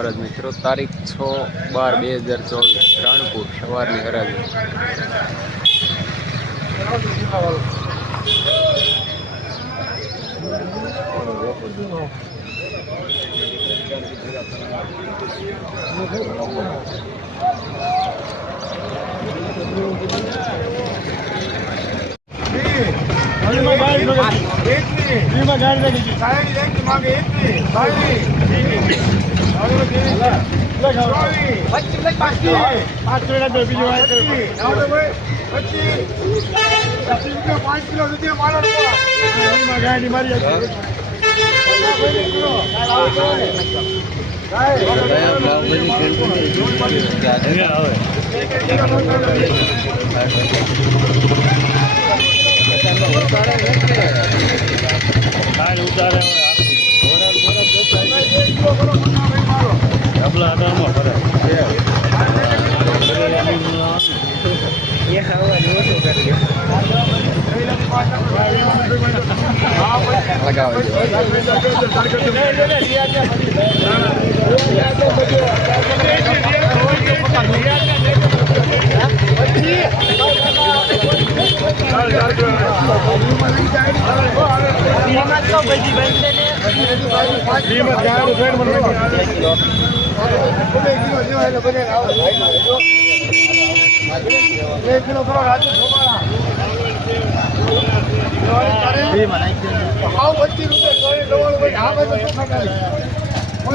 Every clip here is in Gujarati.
મહારાજ મિત્રો, તારીખ 6/12/2024 રાણપુર સવારની હરાજી.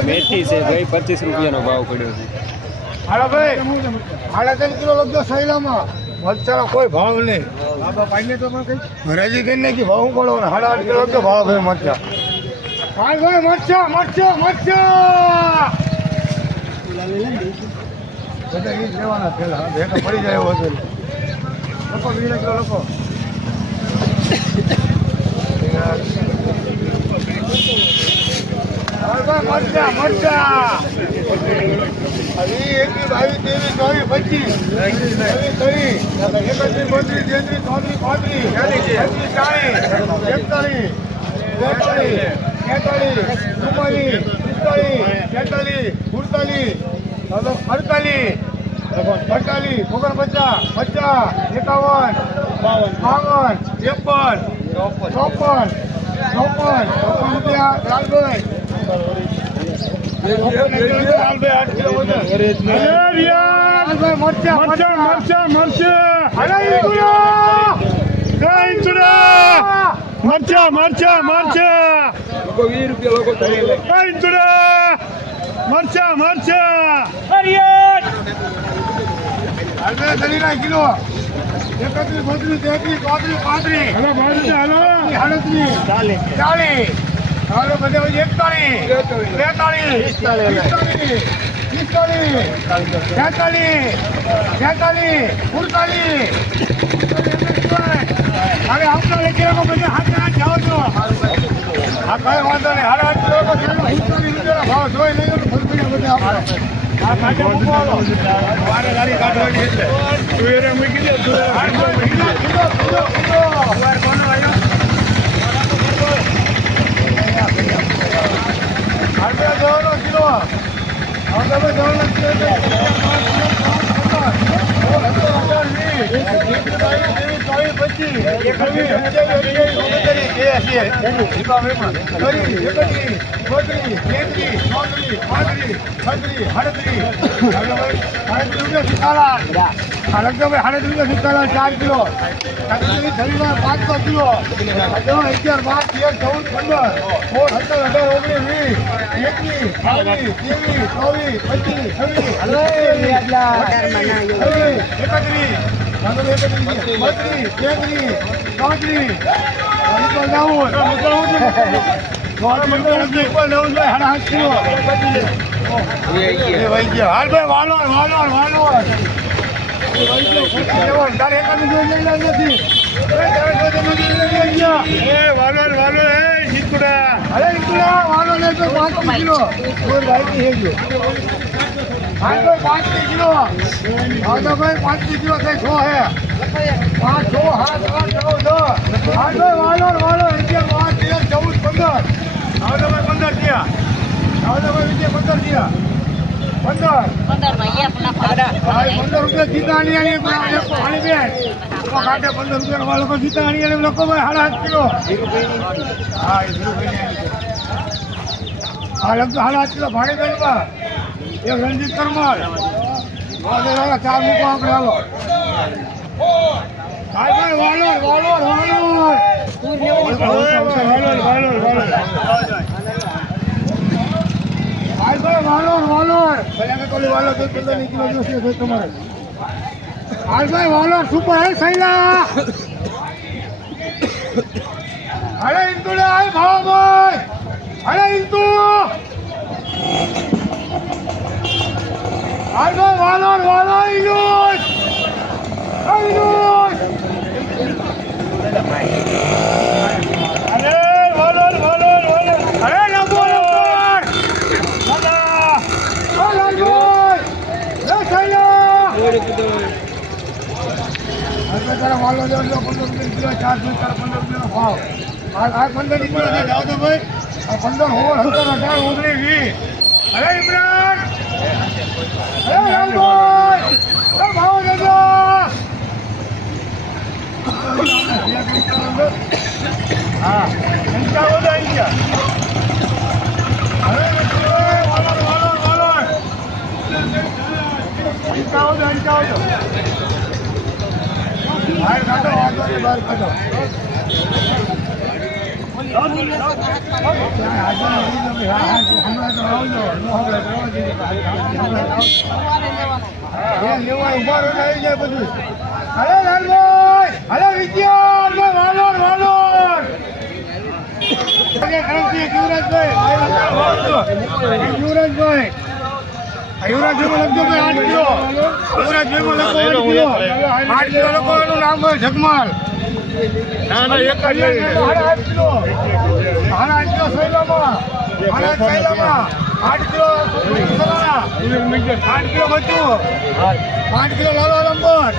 મેથી છે ભાઈ, 25 રૂપિયાનો ભાવ પડ્યો છે. હાલો ભાઈ, 3.5 કિલો લગજો સૈલામાં. મરચાનો કોઈ ભાવ નહીં. હરાજી કરી નાખી ભાવ હું બોલો. 8.5 કિલો લગજો ભાવ ભાઈ મરચા. હાલ ભાઈ મરચા મરચા મરચા બધા એ જ લેવાના પેલા ભેગા પડી જાય એવો છે. લોકો 20 કિલો લોકો મરચા મરચા 21, 22, 23, મરચા મરચા મરચા મરચા મરચા કિલો 31, 32, 33, 34, 35, 40. હાલો બધે 41, 42, 43, 44, હવે આવતા લેખિયાનો બધા હાથ જાઓ છો. આ કઈ વાંધો નહીં. 8.5 કિલો ભાવ જોઈ લઈએ તો ફરફરિયા બધા આપણે આ કાઢે મૂકવાનો વારે ગાડી કાઢવાની એટલે તુવેરે મૂકી દે. તુવેરે કિલો વાર કોનો આવ્યો? આપણે જવાનો કિલો હવે જવાનો हाँ तो 5 किलो हाँ तो भाई 5 किलो से 6 है 5 6 हाथ 8 9 10 हाँ तो वालो 11 12 13 14 15 हाँ तो भाई 15 किया हाँ तो भाई 15 किया રૂપિયા જીતા આણી બેન કાંઠે 15 રૂપિયા લોકો જીતા આણી લોકો ભાઈ 8.5 કિલો હા એ આ લગતો 8.5 કિલો ભાડે બેનમાં એક રણજીત કરમલ 4 મૂકો આપણે હાલો ભાઈ વાલોર સુપર હે સૈલા અરે ઇન્દુ લે આય ભાઈ અરે ઇન્દુ આય વાલોર ઇન્દુ વાલો જો 15 રૂપિયા કિલો 4 રૂપિયા 15 રૂપિયાનો ભાવ આ 15 રૂપિયા જાવ તો ભાઈ આ 15 હોળ 17 18 19 20 અરે ઇમરાન અરે રામભાઈ અરે ભાવ દેજો હા સંખ્યા વધારી ગયા અરે વાલો સંખ્યા વધારી બહાર કાઢો બહાર કાઢો યુવરાજભાઈ યુવરાજ ભેગો લખજો ભાઈ 8 કિલો યુવરાજ ભેગો લખો 8 કિલો લખો એનું નામ હોય જગમાલ ના એક જ 8 કિલો 8 કિલો સૈલામાં 8 કિલો 8 કિલો બચ્ચું 8 કિલો લાલો લંબોટ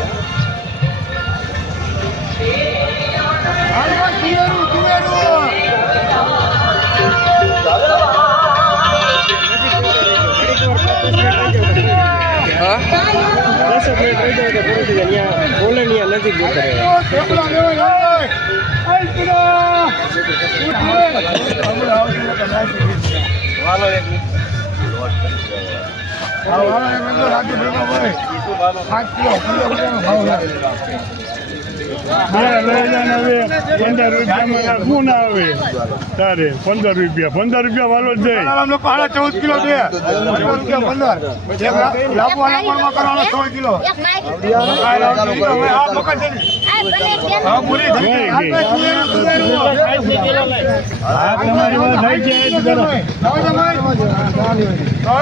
તારે 15 રૂપિયા વાલો જ જાય 14 કિલો દે 15 લાભો આલા કરવાનો 16 કિલો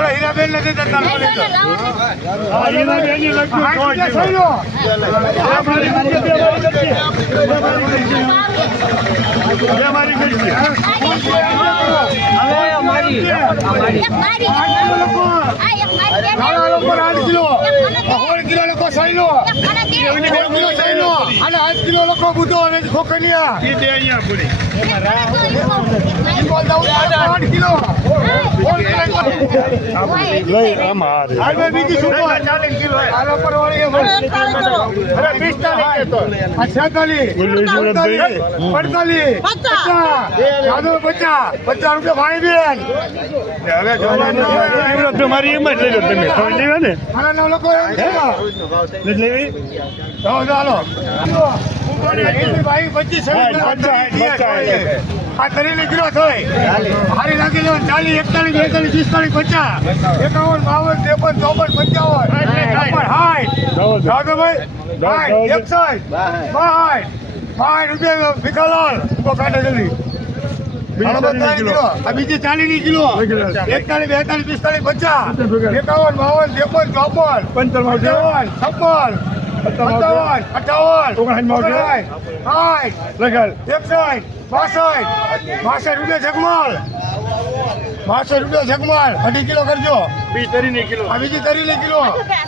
હીરાબેન નથી લોકો બુધો ખોખલિયા બીજી શું 40 કિલો 50 રૂપિયા ભાઈ બેન મારી એમ જ લઈ લો તમે લેવા ને લોકો લેવી ચાલો ભાઈ 25 આ તરીને કિલો થઈ હારી લાગી લો 40 41 42 43 45 50 51 52 53 55 60 રૂપિયા ભીખાલાલ કાઢે જલ્દી બીજી 40 ની કિલો 41 42 45 50 51 52 53 54 55 56 57 58 રૂપિયા જગમાલ 62 રૂપિયા જગમાલ 2 કિલો કરજો બીજી તરી કિલો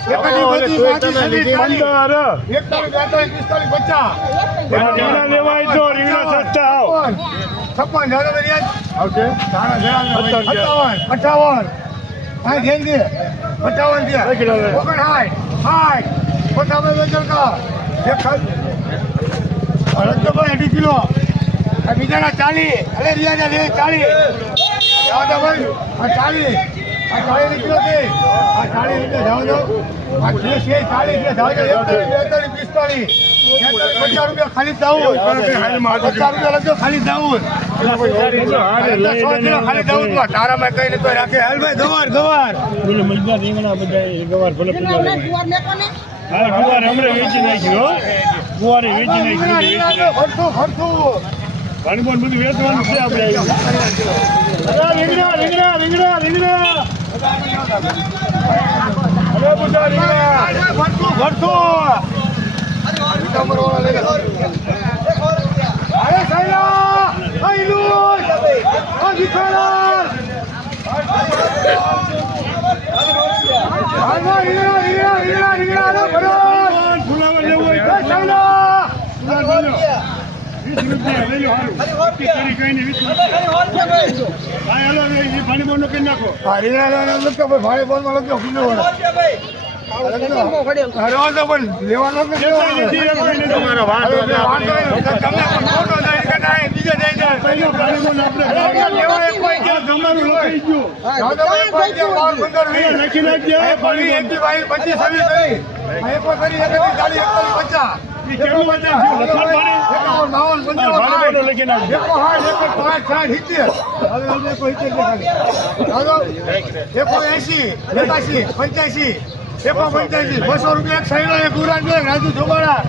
58 55 છે. 59, 60, 55 વેચલ કા. એક ભાઈ 2.5 કિલો. આ બીજાના 40. અરે રિયાના લે 40. જાઓ તો ભાઈ આ 40. આ 40 કિલો છે. આ 40 રૂપિયા જાઓ તો. આ 30 છે 40 છે જાઓ તો 41, 42, 45. 50 રૂપિયા ખાલી જાવું. 50 રૂપિયા લખજો ખાલી જાવું. ખાલી જાવું તારામાં કઈ નતો રાખે. હાલ ભાઈ ગવાર ગવાર. બોલે મજબૂત રીંગણા બધા ગવાર ભલે હા ગુવાર હમણાં વેચી નાખ્યું હો ગુવારે વેચી નાખ્યું ભરતું ભરતું. ભાણબોન બધું વેચવાનું છે આપણે અરે રીંગણા રીંગણા રીંગણા રીંગણા અરે બધા રીંગણા ભરતું ભરતું. અરે સાયલા આઈલું આ દીકરા આના રીંગણા રીંગણા રીંગણા રીંગણા નો ભરો. ફુલાવર લેવું હોય એ સાયલા 20 રૂપિયા લઈ લો હારું કરી કઈને 20 રૂપિયા હા હાલો એ ભાણબોન નો કરી નાખો આ રીંગણા નો લખો ભાઈ ભાડે બોલમાં લખજો કિલો લેવાનો તમારો વાત તમને ફોટો દઈ કે નહીં બીજે દઈ જાય. પહેલો ભાણબોન આપણે લેવા એક કોઈ કે તમારું લખાઈ ગયું લખી નાખજે કેટલું બધા લખવાનું પડે ભાણબોન લખી નાખજો ₹185 એક ઉરાન રાજુ જોબાડા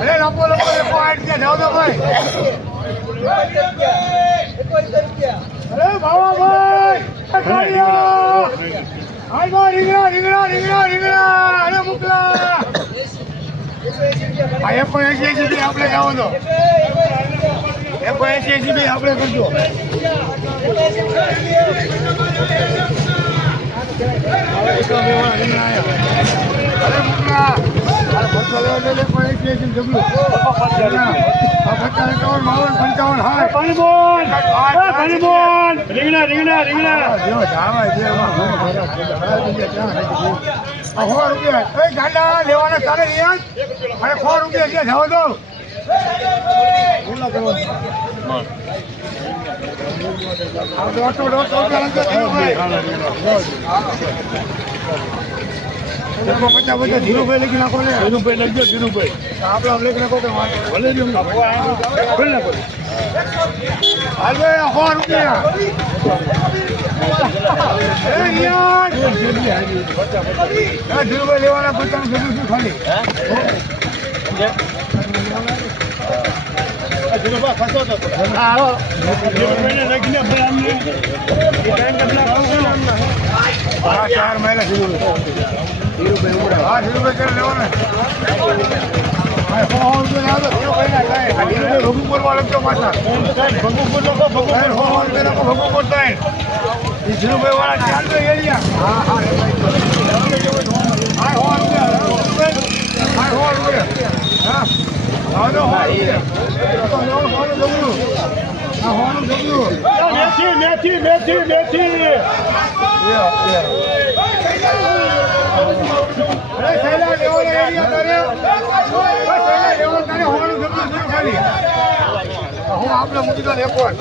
અરે લંબો લંબો એક આઠ ગયા જાવ તો ભાઈ. અરે બાબા ભાઈ રીંગણા રીંગણા રીંગણા રીંગણા અરે મુકલા આ 180 આપણે જાઓ તો 180 આપણે કરજો. અરે મુકલા રીંગણા રીંગણા રીંગણા ગાંડા લેવાના ચાલે અને ₹100 એટલે જાવ દો. ₹50 ધીરુભાઈ લખી નાખો ને. ધીરુભાઈ લખજો ધીરુભાઈ આપણે લખી નાખો કે ભલે જ ભલે નાખો હાલ ભાઈ ધીરુભાઈ લેવાના પોતાનું ભેગું શું ખાલી ધીરુભાઈને લખીને આપણે હા 4 મહિના ધીરુભાઈ હા ધીરુભાઈ ક્યારે લેવાના ભગુપુર માં લખજો પાછા ભગુપુર ધીરુભાઈ વાળા ચાલતો એરિયા મેથી મેથી મેથી મેથી હું આપણે મૂકી દો એક વાર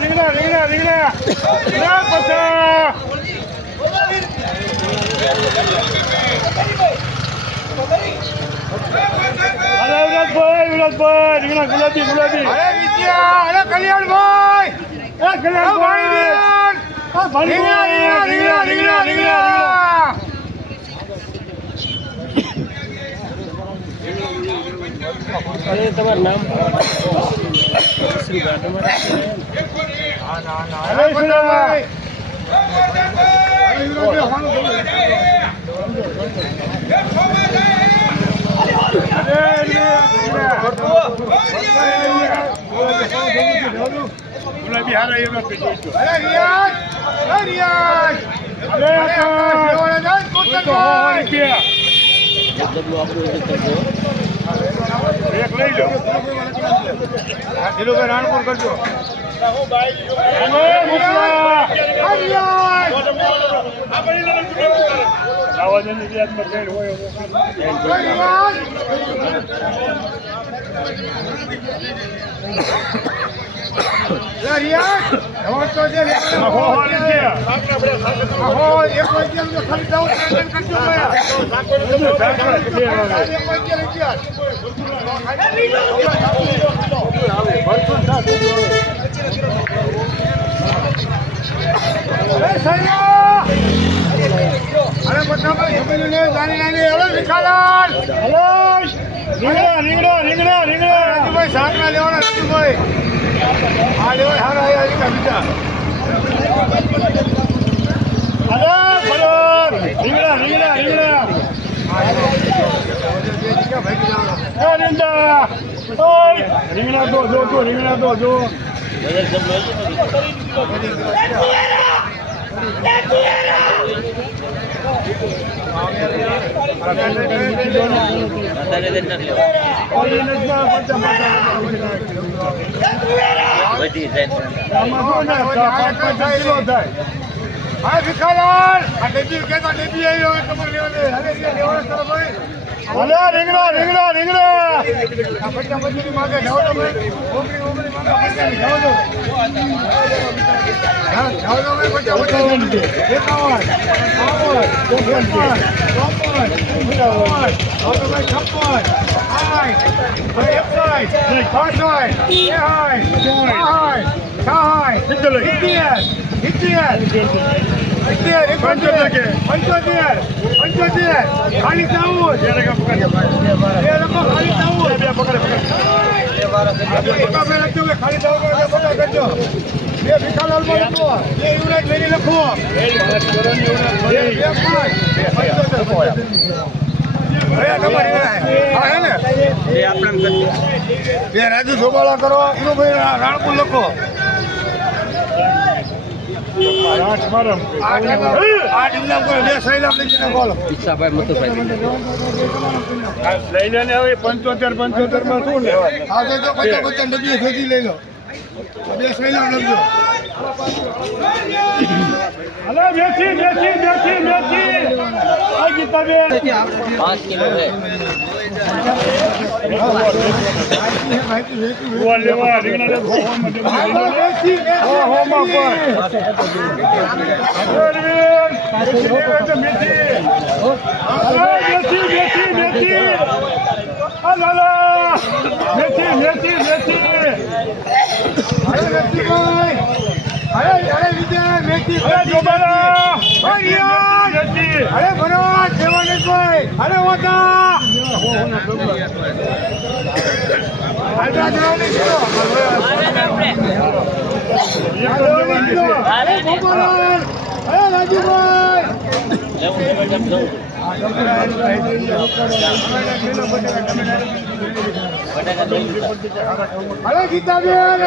રીંગણા રીંગણા રીંગણા અરે વિરાજભાઈ રીંગણા ગુલાબી ગુલાબી અરે વિદ્યા અરે કલ્યાણભાઈ કલ્યાણભાઈ રીંગણા રીંગણા રીંગણા રીંગણા રીંગણા અરે તમારું નામ અરે ગુલાબી હારા એવા કે જોઈજો. અરે રિયાજ અરે લેવાના રૂપિયા એક લઈ લો. ધીરુભાઈ રાણપુર કરજો. અરે મુકલા આવાજની રિયાજમાં કઈ હોય અરે બધા જમીન નાની નાની એવડો નિકાલાલ રીંગણા રાજુભાઈ શાકના લેવાના રાજુભાઈ આ લેવાય હારા આવ્યા બીજા રીંગણા તો જો હા ભીખાલાલ આ ડેબી કેતા ડેબી આવ્યો તમારે લેવાને હવે લેવાના ભાઈ રીંગણા આ પચાસ પચીસ માંગે જાઓ તો ભાઈ ઓગણી માંગે જાઓ તો હા જાઓ તો ભાઈ પચાસ પચીસ 55 રાજુ જોબાળા કરો એનો ભાઈ રાણપુર લખો લઈ લે ને હવે 75 માં શું લે ડબ્બી ખોદી લઈ લો બે સૈલાબ લખજો અલે મેથી આ ગીતાબેન 5 કિલો है ગોળ લેવા રીંગણા અરે ભરત દેવાને કોઈ અરે વાતા અરે ગીતા બેન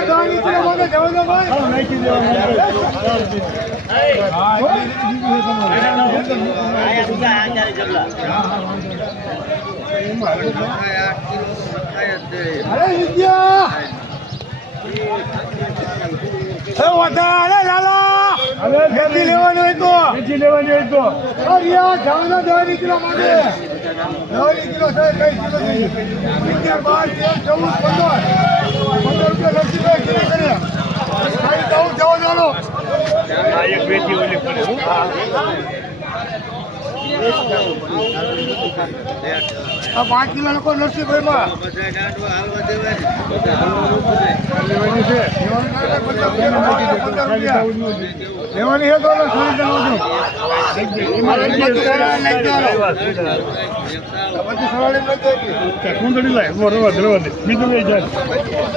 અરે વિદ્યા લાલા ખેતી લેવાની હોય તો જામના 10 કિલો માંગે 10 કિલો છે કઈ કિલો જોઈએ 12 13 14 15 રૂપિયા લખી કિલો કરે જાઓ ચાલો એક બેટી ઓલી પડે આ 5 કિલો લોકો નરસિંહભાઈ માં લેવાની છે તો સુરેશ કુંદડી લાય રવા દે બીજું લઈ જાય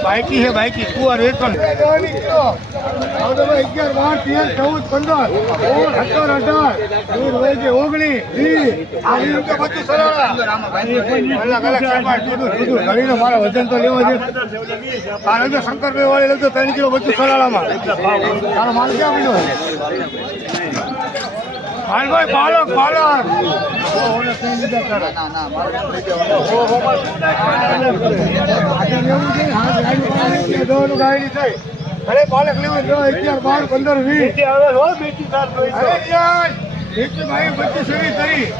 બાઈકી છે બાઈકી કુવાર વેચો ને 11 12 13 14 15 17 18 19 મારા વજન તો લેવા છે આ લગતો શંકરભાઈ વાળે લગતો 3 કિલો બધું સલાળામાં તારો માલ ક્યાં મળ્યો હાલભાઈ પાલક પાલક અરે પાલક લેવું 11 12 15 20 ભાઈ 25 કરી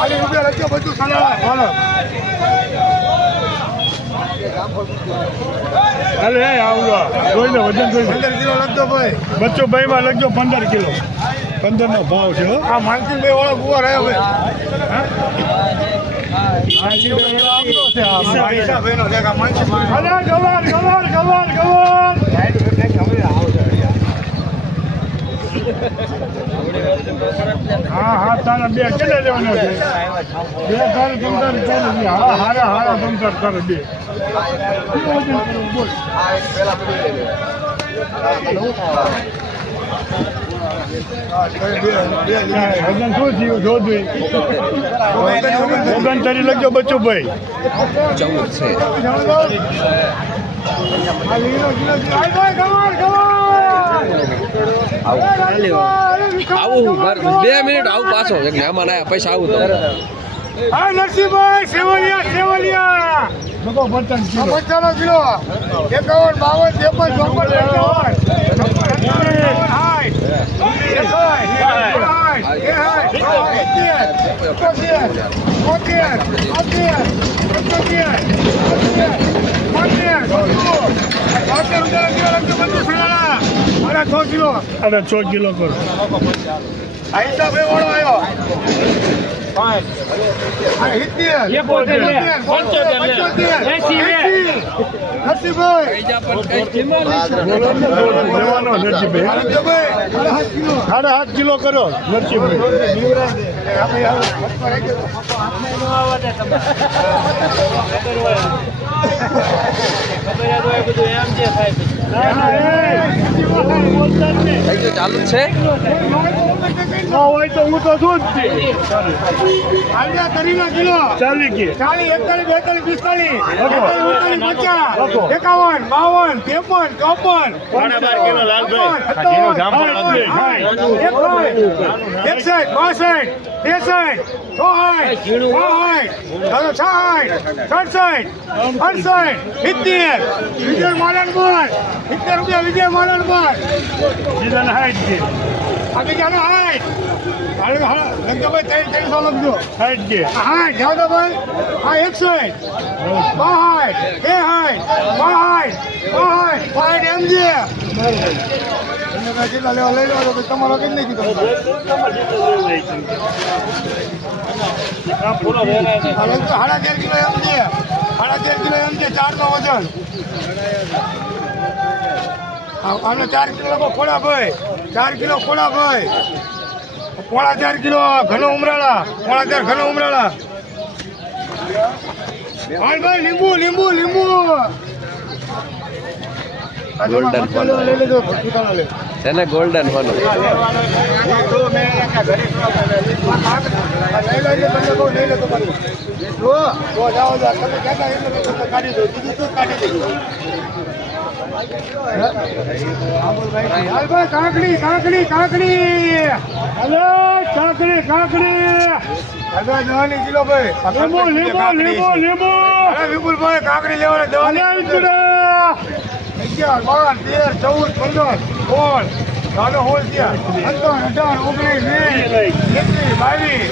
₹40 લખજો બધું સલાહ અરે આવું જોઈ લો વજન જોઈ 15 કિલો લખજો ભાઈ બચ્ચો ભાઈ માં લખજો 15 કિલો 15 નો ભાવ છે આ માનસિંહ ભાઈ વાળો ગુવાર આવ્યો હા હા તારા બે કેટલા લેવાના છે બે તારે તમતાર ચાલે હા હારા હારા તમતાર તારે બે વજન શું થયું જોધું 39 લખજો બચ્ચો ભાઈ 14 છે આવું 2 મિનિટ આવું પાછો એક મહેમાન આવ્યા પૈસા આવું તો હા નરસિંહભાઈ સેવલિયા લોકો 55 કિલો 55 કિલો 6 કિલો અરે 6 કિલો કરો આઈસા ભાઈ વાળો આવ્યો સાડા 7 કિલો કરો ચાલુ જ છે હોય તો હું તો શું જ કિલો 40 કે 40 41 42 45 51 52 53 વિજય માલણ પર ₹70 વિજય માલણ પર જીરાના 60 કે આગે જાનો હાય લગજો ભાઈ 300 લખજો 60 કે હા જાઓ તો ભાઈ હા 160 બાય એ હાય બાય એમજી તમે કેટલા લેવા લઈ લો તો તમારો કઈ નહીં કીધું પૂરો વેરાય છે 13.5 કિલો એમજી 13.5 કિલો એમજી 4 નો વજન આનો 4 કિલો લખો ખોડા ભાઈ 4 કિલો ખોડા ભાઈ 4.5 કિલો ઘણો ઉમરાળા 4.5 ઘણો ઉમરાળા હાલ ભાઈ લીંબુ ગોલ્ડન લઈ લેજો તેને ગોલ્ડન ફોલો લઈ લો તમારી જાઓ તમે કહેતા એટલે કાઢી દો બીજું શું કાઢી દો હાલ ભાઈ કાકડી હલો કાકડી હજાર દવાની કિલો ભાઈ લીંબુ વિપુલભાઈ કાકડી લેવાના દવાની 11 12 13 14 15 16 ચાલો હોલ ત્યાં 17 18 19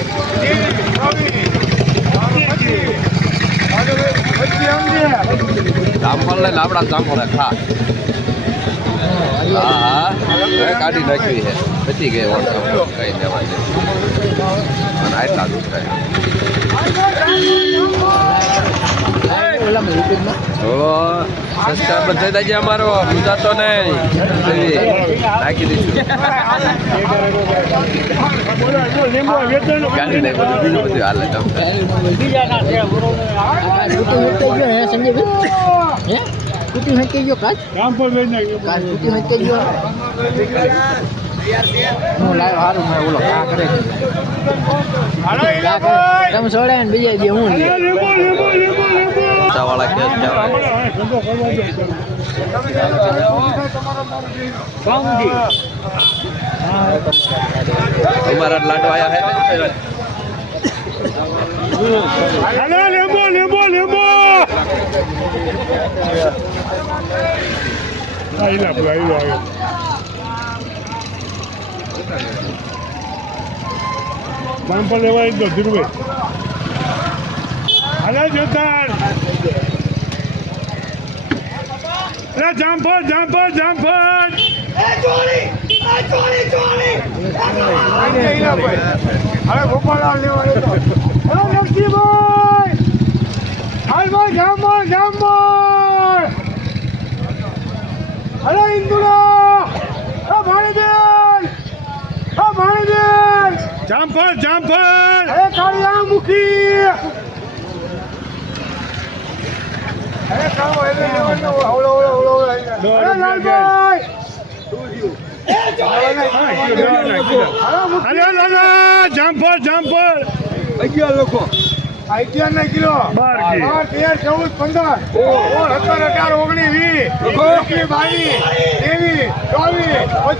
જામફળ લઈને આપણા જામફળ ખા હા કાઢી નાખ્યું છે પતી ગઈ વોટ્સઅપ કઈ દેવા દે અને આટલા દૂધ થાય સબસ્ક્રાઈબર થઈ જાય અમારો ગુજરાતો નહીં નાખી દઈશું ગાડી નહીં બધું બધું હાલે તમે છોડે ને બીજા જે હું વાળા ખેત જવાય અમારા લાડવા આયા હે લેબો લેબો લેબો માનપા લેવા એક ધીરુભાઈ હાલા જોતા જામફળ જામફળ જામફળ હવે ગોપાલ લેવા લક્ષ્મીભાઈ હાલભાઈ જામર જામર હલો ઇન્દુરા ભાણીબેન ભાણીબેન જામફળ જામફળ અરે કાળિયા મુખી અરે કાળો એટલે લેવાનો હવળો હવળો હવળો અરે લાલભાઈ અરે દાદા જામફળ જામફળ 11 લોકો 11 કિલો 12 13 14 15 17 18 19 20 21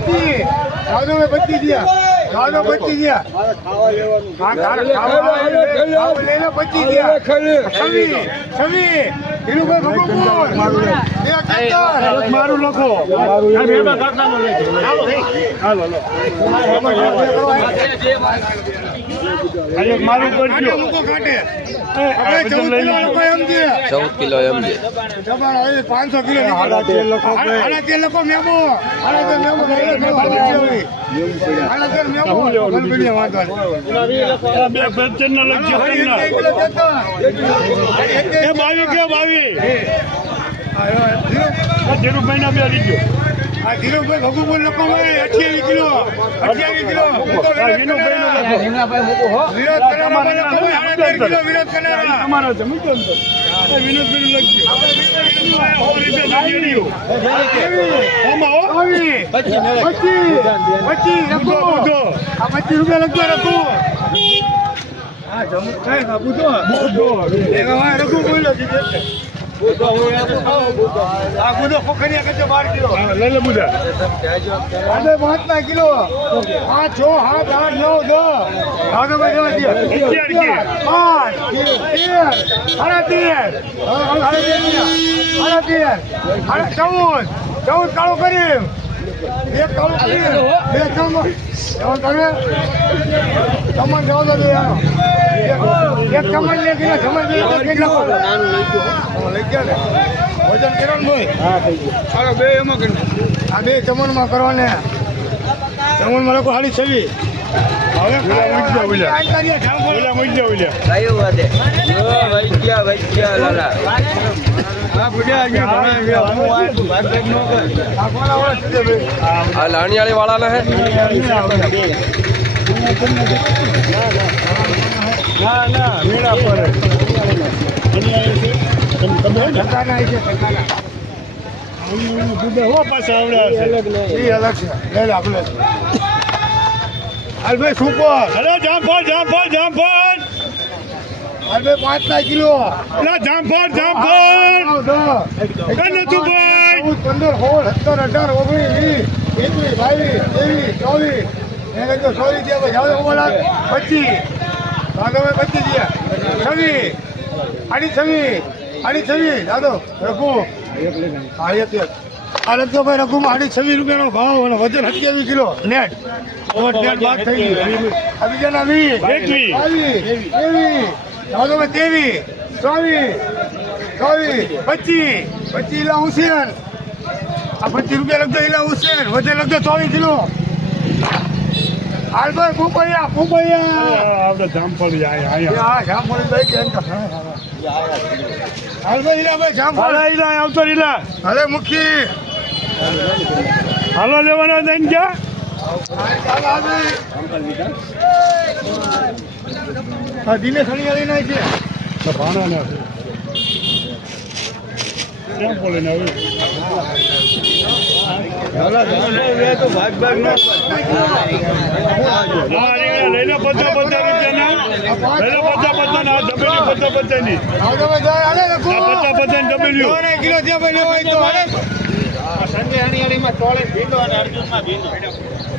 22 23 24 25 25 ગયા 25 ગયા મારું લખો મારું કરજો 14 કિલો એમ છે 500 કિલો લખો મેમો ધીરુભાઈ ના બે લીધો ધીરુભાઈ ભગુપુર લખો 28 કિલો 28 કિલો તમારા છે મૂકો વિનોદભાઈ લખજો મહાત્મા કિલો 5 6 7 8 9 10 14 કાળો કરી એક કાળો કરી બે ચમન જવા દો એક ચમન લે કે ચમન કેટલા લઈ ગયા ને વજન કરવાનું ભાઈ બે એમાં કરી આ બે ચમનમાં કરવાને ચમનમાં લોકો હાડી છવી લાણિયાળી વાળા ના હે ના મેળા પર હાલભાઈ સુપર અરે જામફળ જામફળ જામફળ હાલભાઈ 5 કિલો જામફળ જામફળ કઈ નતું ભાઈ 15 16 17 18 19 20 22 23 24 25 26 દાદો રઘુ હા એક આ લગતો ભાઈ રઘુમાં 26 રૂપિયાનો ભાવ અને વજન 27 કિલો નેટ ઓવર નેટ બાદ થઈ ગયું આ બીજાના 20 દાદો ભાઈ 23 24 25 ઇલા હુસેન આ 25 રૂપિયા લગતો ઇલા હુસેન વજન લગતો 24 કિલો હાલભાઈ પોપૈયા આપણે જામફળ અહીંયા હા જામફળી કેમ તો હાલભાઈ હીરાભાઈ જામફળ ઈલા આવતો ઈલા હલે મુખી હાલો લેવાના દઈને ગયા હા દિનેશ હળિયા લઈને આવી છે તો ભાણા ના જામફળ લઈને આવ્યું લઈને 50 રૂપિયાના લઈને 50 ના ડબલી 50 ની હાલભાઈ જાય હાલે લખો 50 ડબલ્યુ દોને કિલો ત્યાં ભાઈ લેવાય તો હાલે સંજય હણિયાળીમાં તોળે ભીંડો અને અર્જુનમાં ભીંડો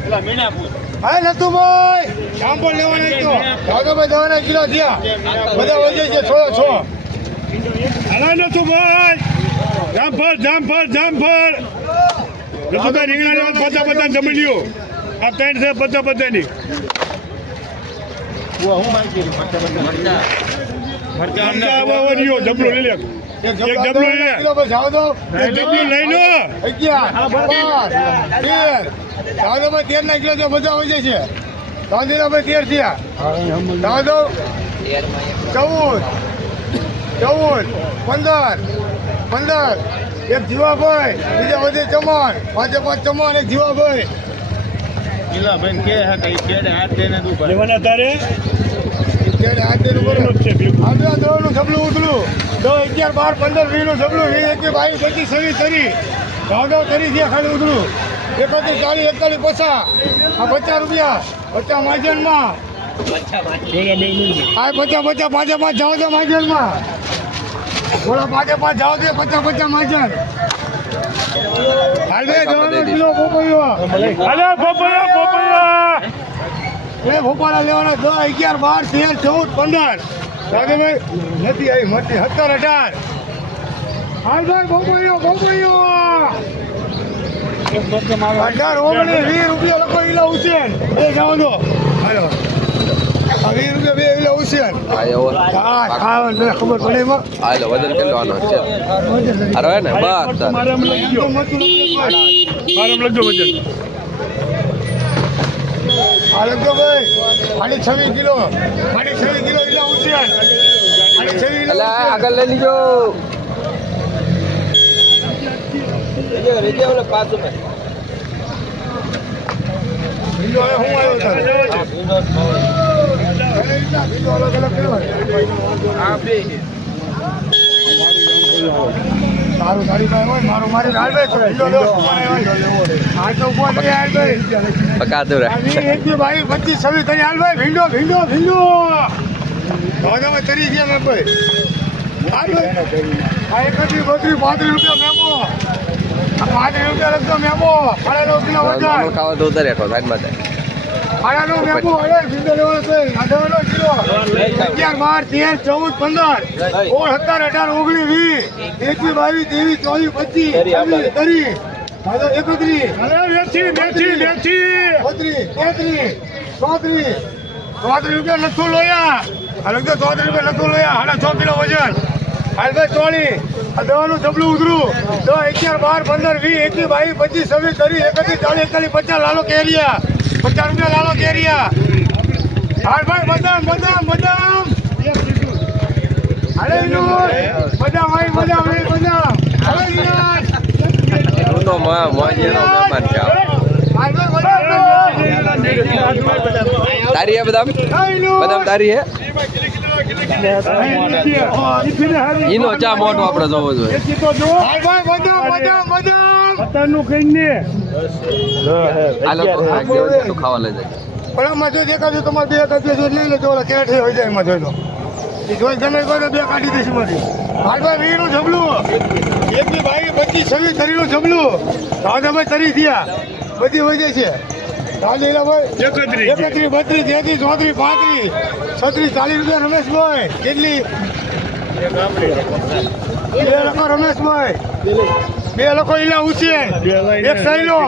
પેલા મીણાપુર હાલે નતુભાઈ જામફળ લેવાના તો હાલભાઈ દવાના કિલો થયા બધા વજે છે 6 હાલો નતું ભાઈ જામફળ નતું રીંગણા લેવા 50 ડબલ્યુ આ 3 છે 50 ની ડબલો લઈ લે એક ડબલો લઈ લે કિલો ભાઈ જાવ દો ડબલો લઈ લો 11 12 13 ના કિલો તો બધા વજે છે ગાંધીના ભાઈ 13 થયા જાવ દો 14 એક જીવાભાઈ બીજા વધે ચમણ 5 ચમણ એક જીવાભાઈ કિલાભાઈ કે હા કઈ કેડે હાથ દેને તું લેવાના તારે ત્યારે હાથ દેનું બરોબર જ છે બિલકુલ આગળ દોડનું જબલું ઉતરું 10 11 12 15 20 નું જબલું 21 22 25 26 30 14 30 થયા ખાલી ઉતરું 31 40 41 50 આ 50 રૂપિયા 50 માજનમાં બોલા બે મિનિટ આ 50 5 જાવ દે માજનમાં બોલા 5 જાવ દે 50 માજન હાલ બે દવાનો કિલો પોપૈયો અલે પોપૈયા એ ભોપાળા લેવાના 10 11 12 13 14 15 રાધેભાઈ નથી આવી મતી 17 18 હાલભાઈ ભોપાળ્યો 18 19 20 રૂપિયા લખો ઈલા હુસેન એ જાવ દો હાલો આ 20 રૂપિયા બે ઈલા હુસેન આ એવો હા ખાવાનું મને ખબર પડે એમાં હાલો વજન કેટલો આનો છે અરે હે ને બસ મારામ લખજો વજન આ લખજો ભાઈ 26 કિલો 26 કિલો ઈલા હુસેન 26 એટલે ઈલા આગળ લઈ લીજો ભીંડો હવે હું આવ્યો તારે ભીંડો અલગ અલગ કેવાય તારું તારી પાસે હોય મારું મારી હાલવે તો ભીંડો લેવો આ તો ઉભો થઈ હાલવે પકા દો રે 21 22 25 26 થઈ હાલવે ભીંડો દાદામાં તરી ગયા મેં ભાઈ હાલવે આ 31 32 35 રૂપિયા મેમો આ 35 રૂપિયા લખતો મેમો 9.5 કિલો વજન ખાવા તો ઉતરે તો સાઈડ માં આનો મેમો અરે ભીંડો લેવાનો છે આધાનો કિલો 11 12 13 14 15 16 17 18 19 20 21 22 23 30 અરે વેચી 34 રૂપિયા લખો લોયા આ લખતો 34 રૂપિયા લખો લોયા 6.5 કિલો વજન હાલ ભાઈ ચોળી આ દવાનું જબલું ઉતરું 10 11 12 15 20 21 22 23 30 31 40 41 લાલો કેરિયા 50 રૂપિયા લાલો કેરિયા હાલ ભાઈ બદામ હાલે બદામ હાલે હું તો મોજેનો મહેમાન છે તારી હે બદામ તારી હે ઈનો ચા મોટો આપણે જોવો જોઈએ હાલ ભાઈ બદામ નું કહીને આ લોકો ખાવા લઈ જાય પણ આમાં જો દેખાતું તમારે 2 કાપીએ લઈ લેજો ઓલા કેઠે હોય જાય એમાં જોઈ લો એ જોઈ ગમે કોઈ 2 કાઢી દઈશું માંથી હાલ ભાઈ 20 નું જબલું 21 22 25 26 30 નું જબલું રાજાભાઈ 30 થયા બધી હોય જાય છે રાજેલાભાઈ 31 32 33 34 35 36 40 રૂપિયા રમેશભાઈ કેટલી 2 લખો રમેશભાઈ 2 લખો ઈલા હુસેન એક સૈલો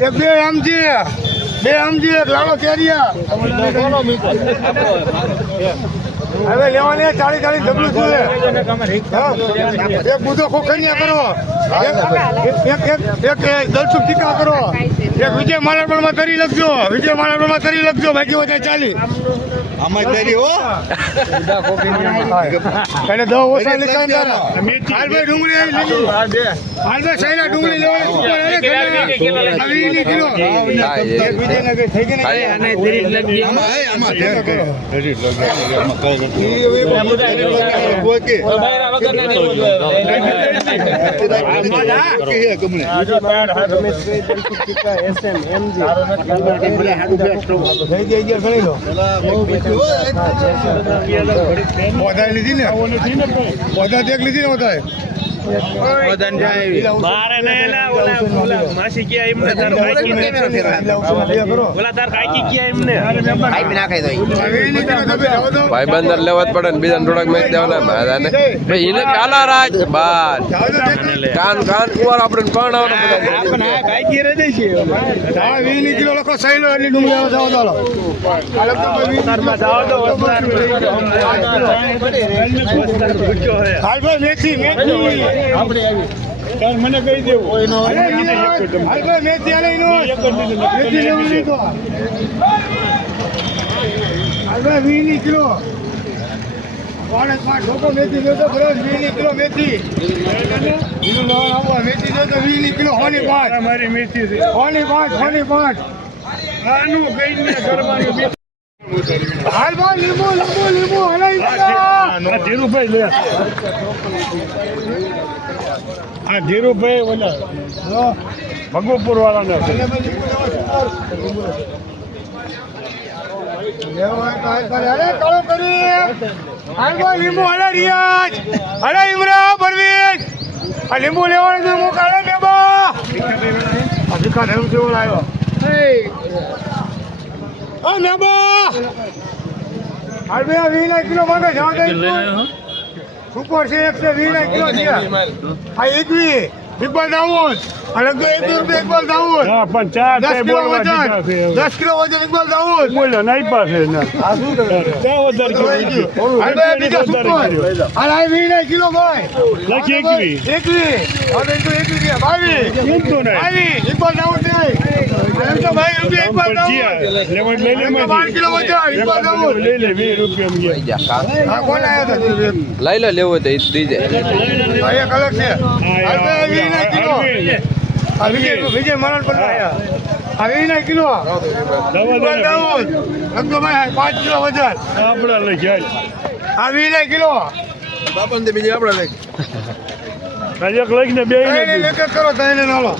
એક 2 આમજી એક લાલો કેરિયા હવે લેવાની 40 ડબલું જોઈએ. હા. એક બુધો ખોખરિયા કરો, એક દલસુખ ટીકા કરો, એક વિજય માલાપણમાં તરી લખજો, બાકી વધારે ચાલી. એને 10 ઓછા લીધા. હાલભાઈ ડુંગળી આવી લીધી. હાલભાઈ સૈના ડુંગળી લેવાની કિલો. વધારે લીધી ને વધારે દેખ લીધી ને વધારે ભાઈબંદર લેવા જ પડે ને બીજા થોડાક મેચ દેવાના મારાને ભાઈ એને કાલા રાજ બાર કાન કુવાર આપણે કોણ આવવાનું કિલો લખો સહી લો એટલી ડુંગળી મેથી મને કહી દેવું મેથી લેવું લીધો 20 કિલો લોકો મેથી જોતો 20 કિલો મેથી મેથી જોતો 20 કિલો હોની 5 મારી મેથી છે હોની 5 આનું કઈ કરવાનું હાલ ભાઈ લીંબુ હલાઈ ધીરુભાઈ લે આ ધીરુભાઈ ઓલા ભગવપુર વાળાને લીંબુ હલા રિયાજ હલા ઇમરા પરવીન આ લીંબુ લેવાનું હું કાલે મેબા અધિકાર એમ કેવો લાવ્યો મેબા હાલ બે 20 કિલો માંગે જાવ સુપર છે 120 કિલો છે આ 21 ઇકબાલ દાઉદ અને 1 રૂપિયા ઇકબાલ દાઉદ હા પણ ચાર 10 કિલો વજન 10 કિલો વજન ઇકબાલ દાઉદ બોલો નહીં પાસે ને આ શું કરે ત્યાં વધારે હાલ બીજા સુપર હાલ 20 કિલો ભાઈ લખી 21 હવે તો 22 ચિંતો નહીં 22 ઇકબાલ દાઉદ નહીં એમ તો ભાઈ રૂપિયા ઇકબાલ દાઉદ લેવડ લઈ લે 12 કિલો વજન ઇકબાલ દાઉદ લઈ લે 20 રૂપિયા આ કોણ આવ્યો તો લઈ લો લેવો તો દીજે ભાઈ એક અલગ છે હાલ 20 કિલો આ વિજય મરણ પર આયા આ 20 કિલો ઇકબાલ દાઉદ લગતો ભાઈ 5 કિલો વજન આપડા લઈ જાય આ 20 કિલો બાપન બીજી આપણે લઈ એક લઈને બે એક કરો તઈને નાલો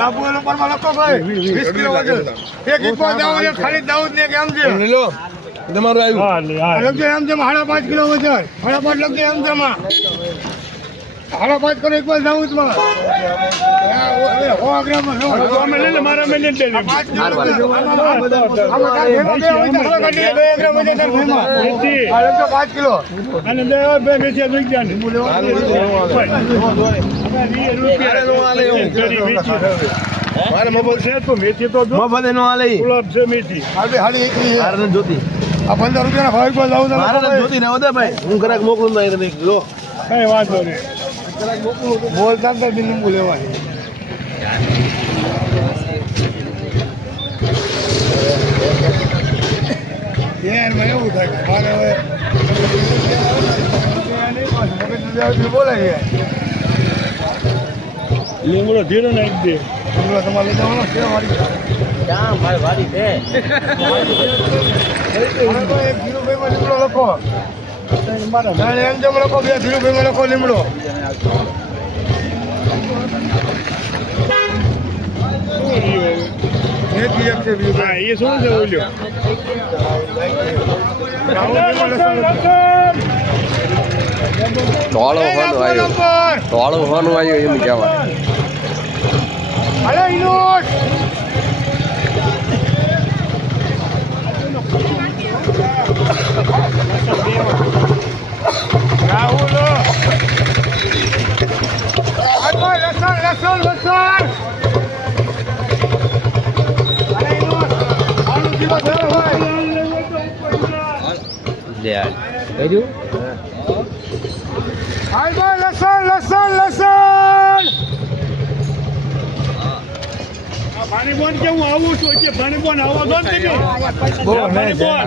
લાપુ એનો પરમાં લખો ભાઈ 20 કિલો વજન એક ઇકબાલ દાઉદ એક ખાલી દાઉદ ને કેમ છે લો તમારું આવ્યું હા લે હા લગજો એમ છે 5.5 કિલો વજન 5.5 લગજો એમ છે માં 5.5 કરો ઇકબાલ દાઉદ માં અમે લઈ લે મારા મેં લઈ લે 5 કિલો અને બે મેચિયા જોઈ ગયા ને મારે મોબાઈલ છે તો મેથી તો જો મફત એનો આ લઈ ગુલાબ છે મેથી હાલી એકલી છે. મારે જોતી આ 15 રૂપિયાના ભાવ ઇકબાલ દાઉદ મારે જોતી ને હોતા ભાઈ હું કરાક મોકલું ના એને લો કઈ વાંધો નહીં બોલતા તો લીંબુ લેવાની યાર મને એવું થાય કે મારે હવે બોલાય લીમડો ધીરો નાખી દે તમારે લઈ જવાનો છે મારી એક ધીરુભાઈમાં લીમડો લખો એમ જેમ લખો 2 ધીરુભાઈમાં લખો લીમડો હા એ શું છે ઓલ્યો તોળો હોનું આવ્યું એમ કહેવાય અરે ઇનોટ રાહુલ લસણ અરે ઇનોટ આલુ કિલો થયો હોય લે હાલ ભાઈ લસણ લસણ લસણ ભાણીબોન કે હું આવું છું એટલે ભાણીબોન આવો છો ને તમે ભાણીબોન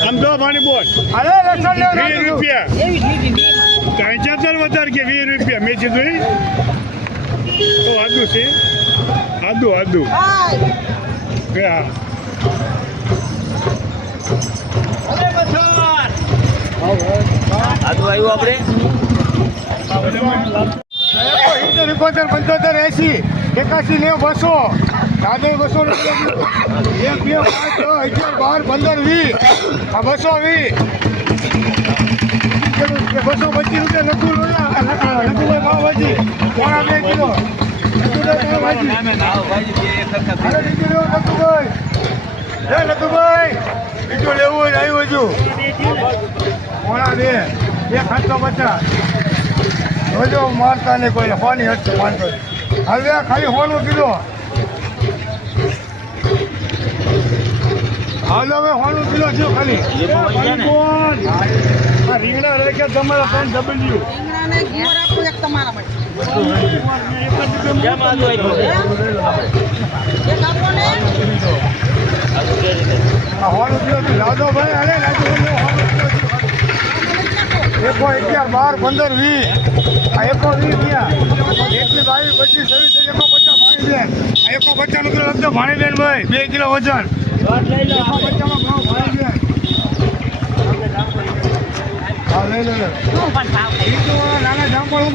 આમ તો ભાણીબોન અરે લસણ લેવ 20 રૂપિયા કાંઈ ચાતર વધારે કે 20 રૂપિયા મેં કીધું તો આદુ છે આદુ કે હા આદુ આવ્યું આપણે 75 75 80 81 90 200 દાદો 200 1 2 5 6 11 12 15 20 આ 220 રૂપિયા નકુલ નકુભાઈ ભાવ ભાજી પોણા 2 કિલો નકુભાઈ નકુભાઈ બીજું લેવું હોય આવ્યું હજુ પોણા 2 750 જોજો મારતા નહીં કોઈ હોની હટશે માનતો હવે ખાલી હોનું કિલો હાલ હવે હોનું કિલો થયો ખાલી રીંગણા રાખ્યા તમારા 3 ડબલ્યુ કેમ આદુ આ હોનું કિલો લાદો ભાઈ અરે લાદો એકો 11 12 15 20 આ એકો 20 થયા 21 22 25 26 એકો 50 ભાણીબેન આ એકો 50 નું કિલો લખજો ભાણીબેન ભાઈ 2 કિલો વજન એકો 50 માં ભાવ ભાણીબેન હા લઈ લો નાના જામફળ